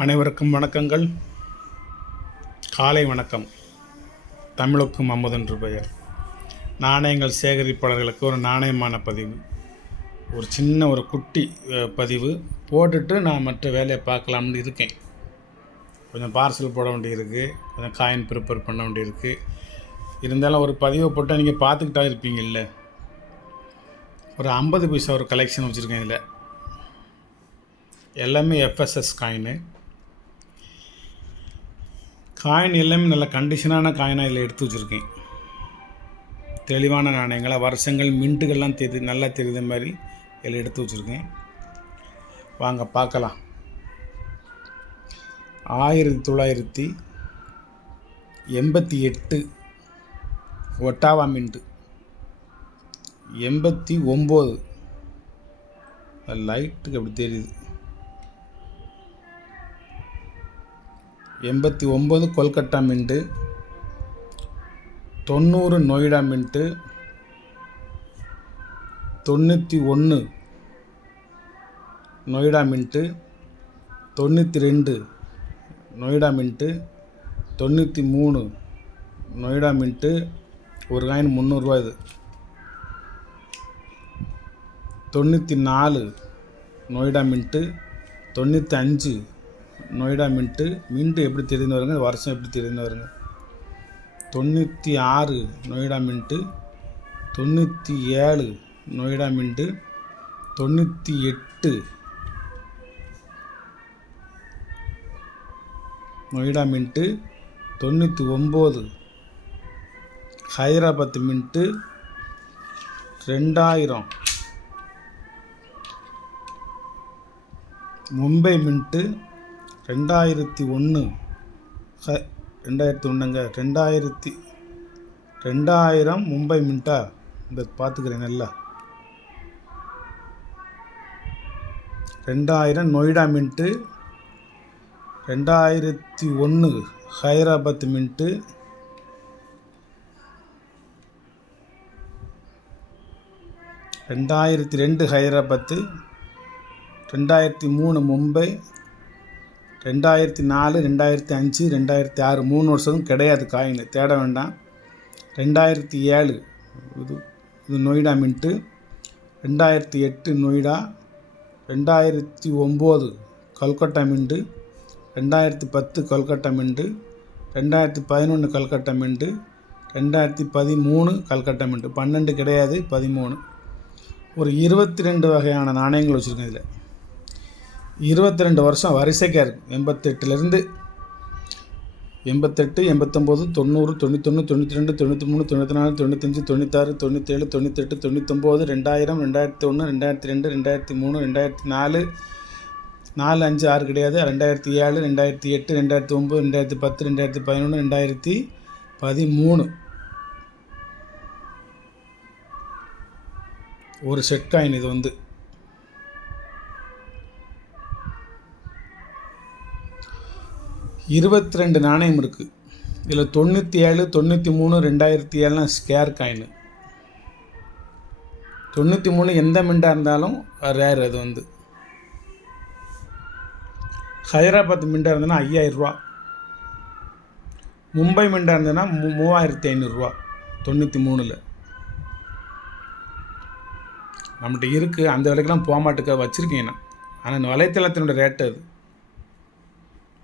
அனைவருக்கும் வணக்கங்கள். காலை வணக்கம். தமிழுக்கும் அமுதென்று பெயர். நாணயங்கள் சேகரிப்பாளர்களுக்கு ஒரு நாணயமான பதிவு, ஒரு சின்ன ஒரு குட்டி பதிவு போட்டுட்டு நான் மற்ற வேலையை பார்க்கலாம்னு இருக்கேன். கொஞ்சம் பார்சல் போட வேண்டியிருக்கு, கொஞ்சம் காயின் ப்ரிப்பேர் பண்ண வேண்டியிருக்கு. இருந்தாலும் ஒரு பதிவை போட்டால் நீங்கள் பார்த்துக்கிட்டா இருப்பீங்கள்ல. ஒரு 50 பைசா ஒரு கலெக்ஷன் வச்சுருக்கேன். இதில் எல்லாமே எஃப்எஸ்எஸ் காயின் எல்லாமே நல்ல கண்டிஷனான காயினாக இதில் எடுத்து வச்சுருக்கேன். தெளிவான நாணயங்களை வருஷங்கள் மின்ட்டுகள்லாம் நல்லா தெரியுத மாதிரி இதில் எடுத்து வச்சுருக்கேன். வாங்க பார்க்கலாம். 1988 ஒட்டாவா மின்ட்டு, 89 லைட்டுக்கு அப்படி தெரியுது, 89 Kolkata mint, 90 Noida mint, 91 Noida mint, 92 Noida mint, 93 Noida mint. ஒரு காயின் 300 ரூபா. இது 94 Noida mint, 95 Noida mint. Mint எப்படி தெரியுதுன்னு வருங்க, வருஷம் எப்படி தெரியுதுன்னு வருங்க. 96 Noida mint, 97 Noida mint, 98 Noida mint, 99 Hyderabad mint, 2000 Mumbai mint, 2001 2000 Mumbai மின்ட்டா. இந்த பார்த்துக்கிறேன் நல்லா. 2000 நொய்டா மின்ட்டு, 2001 ஹைதராபாத் மின்ட்டு, 2002 ஹைதராபாத்து, 2003 மும்பை, 2004 2005 2006 3 வருஷம் கிடையாது காயின், தேட வேண்டாம். 2007 இது Noida mint, 2008 Noida, 2009 Calcutta mint, 2010 Calcutta mint, 2011 Calcutta mint, 2013 Calcutta mint. 12 கிடையாது, 13. ஒரு 22 வகையான நாணயங்கள் வச்சுருக்கேன். இதில் 22 வருஷம் வரிசைக்காக இருக்குது. 88லேருந்து 88, 89, 90, 91, 92, 93, 94, 95, 96, 97, 98, 99, 2000, 2001, 2002, 2003, 2004, 4, 5, 6 கிடையாது, 2007, 2008, 2009, 2010, 2011, 2013. ஒரு செட் காயின். இது 22 நாணயம் இருக்குது. இதில் 97, 93, 2007 ஸ்கேர் காயின். 93 எந்த மின்ட்டாக இருந்தாலும் ரேர். அது ஹைதராபாத் மின்ட்டாக இருந்ததுன்னா 5000 ரூபா, மும்பை மின்ட்டாக இருந்ததுன்னா 3500 ரூபா. 93 நம்மகிட்ட இருக்குது. அந்த விலைக்கெல்லாம் போக மாட்டுக்க வச்சுருக்கேன் நான். ஆனால் இந்த வலைத்தளத்தினோட ரேட்டு அது.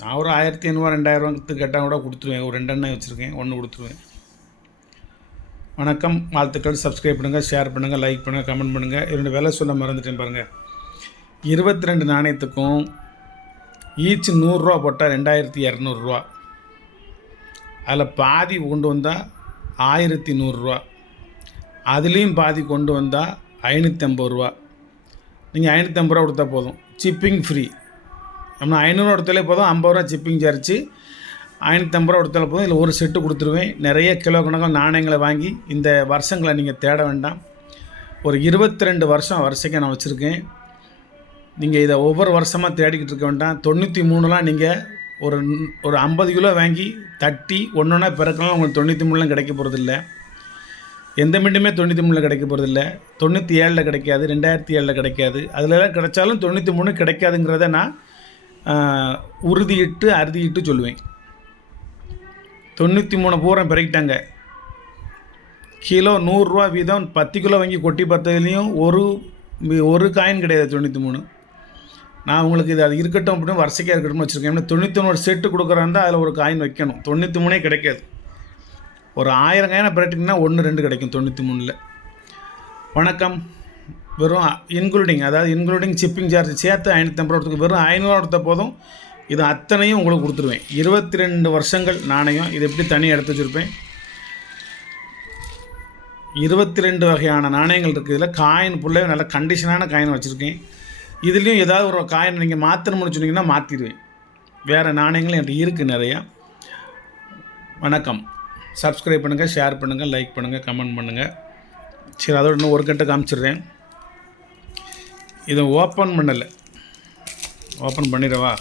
நான் ஒரு 1500 2000 கேட்டால் கூட கொடுத்துருவேன். ஒரு 2 எண்ணெய் வச்சுருக்கேன், 1 கொடுத்துருவேன். வணக்கம், வாழ்த்துக்கள். சப்ஸ்கிரைப் பண்ணுங்கள், ஷேர் பண்ணுங்கள், லைக் பண்ணுங்கள், கமெண்ட் பண்ணுங்கள். என்னோடய விலை சொல்ல மறந்துட்டேன் பாருங்கள். 22 நாணயத்துக்கும் ஈச் 100 ரூபா போட்டால் 2200 ரூபா. அதில் பாதி கொண்டு வந்தால் 1100 ரூபா. அதுலேயும் பாதி கொண்டு வந்தால் 550 ரூபா. நீங்கள் 550 ரூபா கொடுத்தா போதும், சிப்பிங் ஃப்ரீ. நம்ம 500 எடுத்தாலே போதும், 50 ரூபா சிப்பிங் சார்ஜ். 550 ரூபா எடுத்தாலே போதும். இதில் ஒரு செட்டு கொடுத்துருவேன். நிறைய கிலோ கணக்கில் நாணயங்களை வாங்கி இந்த வருஷங்களை நீங்கள் தேட வேண்டாம். ஒரு 22 வருஷம் வரிசைக்கு நான் வச்சுருக்கேன். நீங்கள் இதை ஒவ்வொரு வருஷமாக தேடிக்கிட்டு இருக்க வேண்டாம். 93லாம் நீங்கள் ஒரு 50 கிலோ வாங்கி தட்டி ஒன்றா பிறக்கலாம். உங்களுக்கு 93லாம் கிடைக்க போகிறதில்ல. எந்த மின்ட்டுமே 93 கிடைக்க போகிறதில்ல. 97 கிடைக்காது, 2007 கிடைக்காது. அதிலலாம் கிடைச்சாலும் 93 கிடைக்காதுங்கிறத நான் உறுதியிட்டு அறுதியிட்டு சொல்லுவேன். 93 பூரா பிறக்கிட்டாங்க. கிலோ 100 ரூபா வீதம் 10 கிலோ வாங்கி கொட்டி பார்த்ததுலேயும் ஒரு காயின் கிடையாது 93. நான் உங்களுக்கு இது அது இருக்கட்டும் அப்படின்னு வருஷக்கே இருக்கட்டும்னு வச்சுருக்கேன். ஏன்னா 91 செட்டு கொடுக்குறாந்தா அதில் ஒரு காயின் வைக்கணும். 93 கிடைக்காது. ஒரு 1000 காயினை பிரட்டிங்கன்னா 1 2 கிடைக்கும் 93. வணக்கம். வெறும் இன்க்ளூடிங் ஷிப்பிங் சார்ஜ் சேர்த்து 550 ரூபா, வெறும் 500 கொடுத்த போதும் இது அத்தனையும் உங்களுக்கு கொடுத்துருவேன். 22 வருஷங்கள் நாணயம். இது எப்படி தனியாக எடுத்து வச்சுருப்பேன். 22 வகையான நாணயங்கள் இருக்குது. இதில் காயின் ஃபுல்லாக நல்ல கண்டிஷனான காயின் வச்சுருக்கேன். இதுலேயும் ஏதாவது ஒரு காயின் நீங்கள் மாற்றணும்னு சொன்னீங்கன்னா மாற்றிடுவேன். வேறு நாணயங்கள் என்கிட்ட இருக்குது நிறையா. வணக்கம். சப்ஸ்கிரைப் பண்ணுங்கள், ஷேர் பண்ணுங்கள், லைக் பண்ணுங்கள், கமெண்ட் பண்ணுங்கள். சரி, அதோட இன்னும் ஒரு கட்டை காமிச்சிடுறேன். இதை ஓப்பன் பண்ணலை, ஓப்பன் பண்ணிடவா?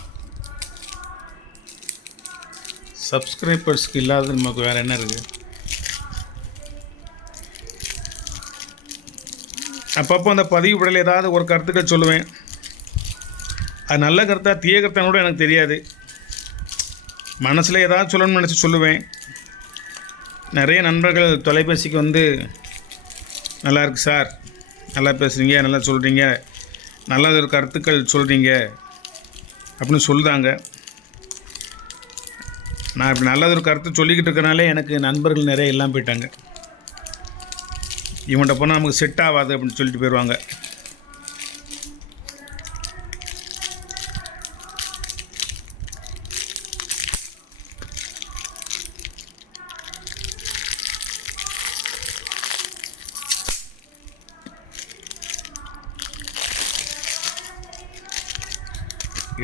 சப்ஸ்கிரைபர்ஸ்க்கு இல்லாத நமக்கு வேறு என்ன இருக்குது? அப்பப்போ அந்த பதிவு படல ஏதாவது ஒரு கருத்துக்கள் சொல்லுவேன். அது நல்ல கருத்தா தீய கருத்தான்னு கூட எனக்கு தெரியாது. மனசில் ஏதாவது சொல்லணும்னு நினச்சி சொல்லுவேன். நிறைய நண்பர்கள் தொலைபேசிக்கு வந்து நல்லா இருக்கு சார், நல்லா பேசுகிறீங்க, நல்லா சொல்கிறீங்க, நல்ல ஒரு கருத்துக்கள் சொல்கிறீங்க அப்படின்னு சொல்லுதாங்க. நான் இப்படி நல்லதொரு கருத்து சொல்லிக்கிட்டு இருக்கனாலே எனக்கு நண்பர்கள் நிறைய இல்லாமல் போயிட்டாங்க. இவன்கிட்ட போனால் நமக்கு செட் ஆகாது அப்படின்னு சொல்லிட்டு போயிடுவாங்க.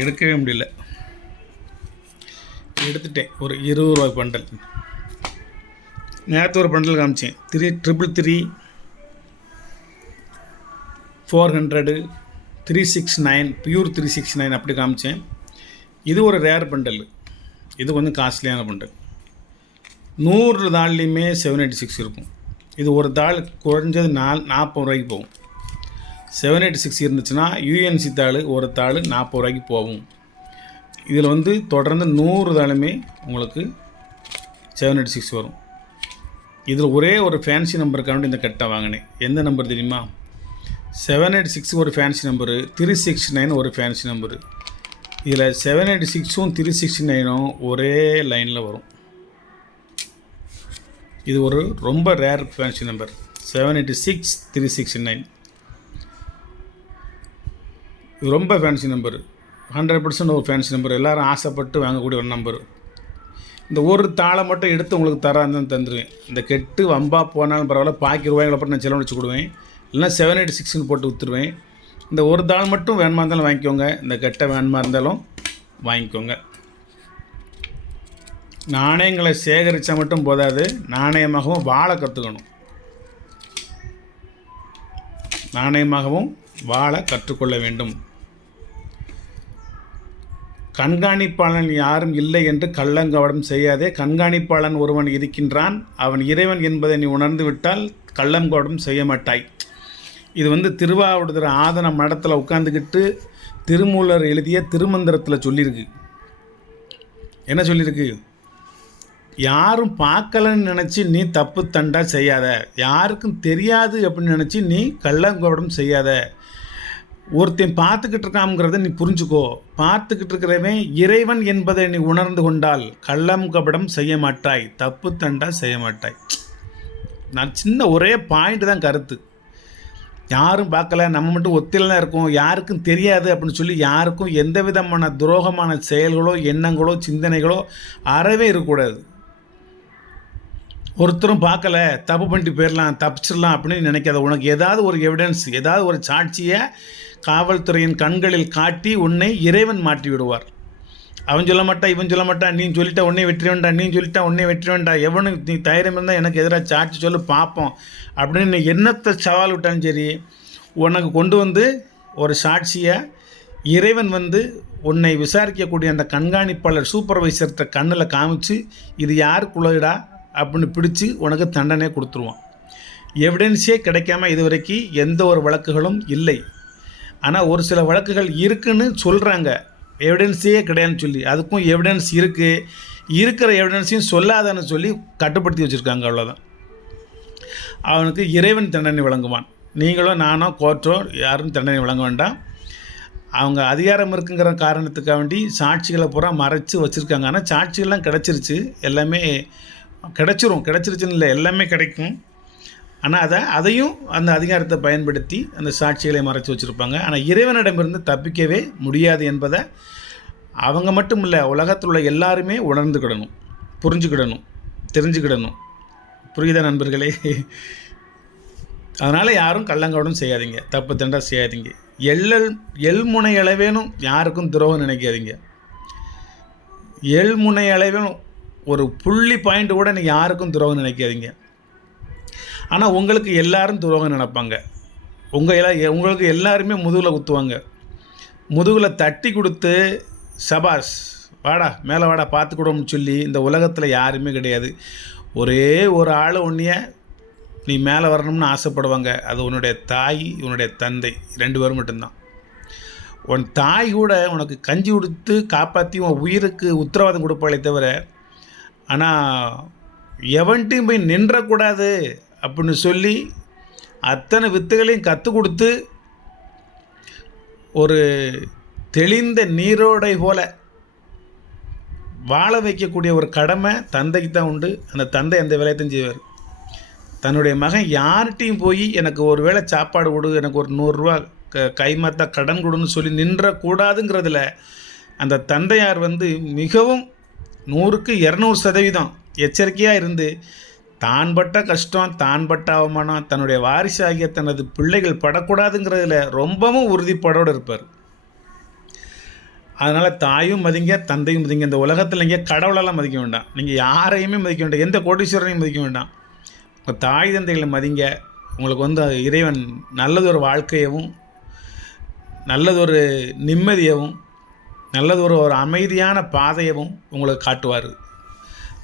எடுக்கவே முடியல. எடுத்துட்டேன். ஒரு 20 ரூபாய் பண்டல். நேற்று ஒரு பண்டல் காமிச்சேன். 333, 400, 369, பியூர் 369 அப்படி காமிச்சேன். இது ஒரு ரேர் பண்டல். இது கொஞ்சம் காஸ்ட்லியான பண்டல். 100 தாள்லேயுமே 786 இருக்கும். இது ஒரு தாள் குறைஞ்சது 40 ரூபாய்க்கு போகும். 786 இருந்துச்சுன்னா யூஎன்சி தாள் ஒரு தாள் 40 ரூபாய்க்கு போகும். இதில் வந்து தொடர்ந்து 100 தாளுமே உங்களுக்கு 786 வரும். இதில் ஒரே ஒரு ஃபேன்சி நம்பருக்காண்டி இந்த கட்டை வாங்கினேன். எந்த நம்பர் தெரியுமா? 786 ஒரு ஃபேன்சி நம்பரு, 369 ஒரு ஃபேன்சி நம்பரு. இதில் 786ம் 369ம் ஒரே லைனில் வரும். இது ஒரு ரொம்ப ரேர் ஃபேன்சி நம்பர். 786 369 இது ரொம்ப ஃபேன்சி நம்பரு. 100% ஒரு ஃபேன்சி நம்பர். எல்லோரும் ஆசைப்பட்டு வாங்கக்கூடிய ஒரு நம்பரு. இந்த ஒரு தாளை மட்டும் எடுத்து உங்களுக்கு தரான்னு தந்துடுவேன். இந்த கெட்டு வம்பா போனாலும் பரவாயில்ல, பாக்கி ரூபாய்களை போட்டு நான் செலவழிச்சு கொடுவேன். இல்லைனா 786ன்னு போட்டு விற்றுருவேன். இந்த ஒரு தாள் மட்டும் வேணுமா இருந்தாலும் வாங்கிக்கோங்க. இந்த கெட்டை வேணுமா இருந்தாலும் வாங்கிக்கோங்க. நாணயங்களை சேகரித்தா மட்டும் போதாது, நாணயமாகவும் வாழ கற்றுக்கணும். நாணயமாகவும் வாழ கற்றுக்கொள்ள வேண்டும். கண்காணிப்பாளன் யாரும் இல்லை என்று கள்ளங்கவடம் செய்யாதே. கண்காணிப்பாளன் ஒருவன் இருக்கின்றான், அவன் இறைவன் என்பதை நீ உணர்ந்து விட்டால் கள்ளங்கவடம் செய்ய மாட்டாய். இது வந்து திருவாவடுதுறை ஆதன மடத்தில் உட்காந்துக்கிட்டு திருமூலர் எழுதிய திருமந்திரத்தில் சொல்லியிருக்கு. என்ன சொல்லியிருக்கு? யாரும் பார்க்கலன்னு நினச்சி நீ தப்பு தண்டா செய்யாத. யாருக்கும் தெரியாது அப்படின்னு நினச்சி நீ கள்ளங்கவடம் செய்யாத. ஒருத்தன் பார்த்துக்கிட்டு இருக்காங்கிறத நீ புரிஞ்சுக்கோ. பார்த்துக்கிட்டு இருக்கிறவன் இறைவன் என்பதை நீ உணர்ந்து கொண்டால் கள்ளம் கபடம் செய்ய மாட்டாய், தப்பு தண்டா செய்ய மாட்டாய். நான் சின்ன ஒரே பாயிண்ட் தான் கருத்து. யாரும் பார்க்கல, நம்ம மட்டும் ஒத்தில தான் இருக்கோம், யாருக்கும் தெரியாது அப்படின்னு சொல்லி யாருக்கும் எந்த விதமான துரோகமான செயல்களோ எண்ணங்களோ சிந்தனைகளோ அறவே இருக்கக்கூடாது. ஒருத்தரும் பார்க்கல, தப்பு பண்ணிட்டு போயிடலாம், தப்பிச்சிடலாம் அப்படின்னு நினைக்காத. உனக்கு ஏதாவது ஒரு எவிடன்ஸ், ஏதாவது ஒரு சாட்சியை காவல்துறையின் கண்களில் காட்டி உன்னை இறைவன் மாட்டி விடுவார். அவன் சொல்ல மாட்டா, இவன் சொல்ல மாட்டான், நீ சொல்லிட்டா உன்னை வெற்றி வேண்டாம், நீ சொல்லிட்டா உன்னை வெற்றி வேண்டாம், எவனுக்கு நீ தைரியம் இருந்தால் எனக்கு எதிராக சாட்சி சொல்லு பார்ப்போம் அப்படின்னு என்னத்தை சவால் விட்டாலும் சரி, உனக்கு கொண்டு வந்து ஒரு சாட்சியை இறைவன் வந்து உன்னை விசாரிக்கக்கூடிய அந்த கண்காணிப்பாளர் சூப்பர்வைசர்கிட்ட கண்ணில் காமிச்சு இது யாருக்குள்ளடா அப்படின்னு பிடிச்சி உனக்கு தண்டனை கொடுத்துருவான். எவிடன்ஸே கிடைக்காம இது வரைக்கும் எந்த ஒரு வழக்குகளும் இல்லை. ஆனால் ஒரு சில வழக்குகள் இருக்குன்னு சொல்கிறாங்க. எவிடன்ஸே கிடையாதுன்னு சொல்லி, அதுக்கும் எவிடன்ஸ் இருக்குது, இருக்கிற எவிடன்ஸையும் சொல்லாதன்னு சொல்லி கட்டுப்படுத்தி வச்சுருக்காங்க. அவ்வளோதான். அவனுக்கு இறைவன் தண்டனை வழங்குவான். நீங்களோ நானோ கோர்ட்டோ யாரும் தண்டனை வழங்க வேண்டாம். அவங்க அதிகாரம் இருக்குங்கிற காரணத்துக்காக வேண்டி சாட்சிகளை பூரா மறைச்சி வச்சுருக்காங்க. ஆனால் சாட்சிகள்லாம் கிடச்சிருச்சு, எல்லாமே கிடச்சிருச்சுன்னு இல்லை, எல்லாமே கிடைக்கும். ஆனால் அதையும் அந்த அதிகாரத்தை பயன்படுத்தி அந்த சாட்சிகளை மறைச்சி வச்சுருப்பாங்க. ஆனால் இறைவனிடமிருந்து தப்பிக்கவே முடியாது என்பதை அவங்க மட்டும் இல்லை, உலகத்தில் உள்ள எல்லாருமே உணர்ந்துக்கிடணும், புரிஞ்சுக்கிடணும், தெரிஞ்சுக்கிடணும். புரியுதா நண்பர்களே? அதனால் யாரும் கள்ளங்கவடம் செய்யாதீங்க, தப்பு தண்டா செய்யாதீங்க. எள்முனை அளவேனும் யாருக்கும் துரோகம் நினைக்காதீங்க. எள்முனை அளவேனும் ஒரு புள்ளி பாயிண்ட் கூட நீங்கள் யாருக்கும் துரோகம் நினைக்காதீங்க. ஆனால் உங்களுக்கு எல்லாரும் துரோகம் நினைப்பாங்க. உங்களுக்கு எல்லாருமே முதுகில் குத்துவாங்க. முதுகில் தட்டி கொடுத்து சபாஸ் வாடா மேலே வாடா பார்த்துக்கூடோம்னு சொல்லி இந்த உலகத்தில் யாருமே கிடையாது. ஒரே ஒரு ஆள் ஒன்றைய நீ மேலே வரணும்னு ஆசைப்படுவாங்க. அது உன்னுடைய தாய், உன்னுடைய தந்தை, 2 பேரும் மட்டும்தான். உன் தாய் கூட உனக்கு கஞ்சி கொடுத்து காப்பாற்றி உன் உயிருக்கு உத்தரவாதம் கொடுப்பாளே தவிர, ஆனால் எவன்ட்டையும் போய் நின்றக்கூடாது அப்படின்னு சொல்லி அத்தனை வித்துகளையும் கற்றுக் கொடுத்து ஒரு தெளிந்த நீரோடை போல வாழ வைக்கக்கூடிய ஒரு கடமை தந்தைக்கு தான் உண்டு. அந்த தந்தை அந்த வேலையத்தையும் செய்வார். தன்னுடைய மகன் யார்கிட்டையும் போய் எனக்கு ஒரு வேளை சாப்பாடு கொடு, எனக்கு ஒரு 100 ரூபா கைமாத்தா கடன் கொடுன்னு சொல்லி நின்றக்கூடாதுங்கிறதுல அந்த தந்தையார் மிகவும் 100க்கு 200% எச்சரிக்கையாக இருந்து தான் பட்ட கஷ்டம், தான் பட்ட அவமானம் தன்னுடைய வாரிசாகிய தனது பிள்ளைகள் படக்கூடாதுங்கிறதுல ரொம்பவும் உறுதிப்பாடோடு இருப்பார். அதனால் தாயும் மதிங்க, தந்தையும் மதிங்க. இந்த உலகத்தில் நீங்கள் கடவுளெல்லாம் மதிக்க வேண்டாம், நீங்கள் யாரையுமே மதிக்க வேண்டாம், எந்த கோடீஸ்வரனையும் மதிக்க வேண்டாம். உங்கள் தாய் தந்தைகளை மதிங்க. உங்களுக்கு இறைவன் நல்லதொரு வாழ்க்கையவும், நல்லதொரு நிம்மதியவும், நல்லதொரு அமைதியான பாதையவும் உங்களுக்கு காட்டுவார்.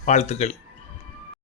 வாழ்த்துக்கள்.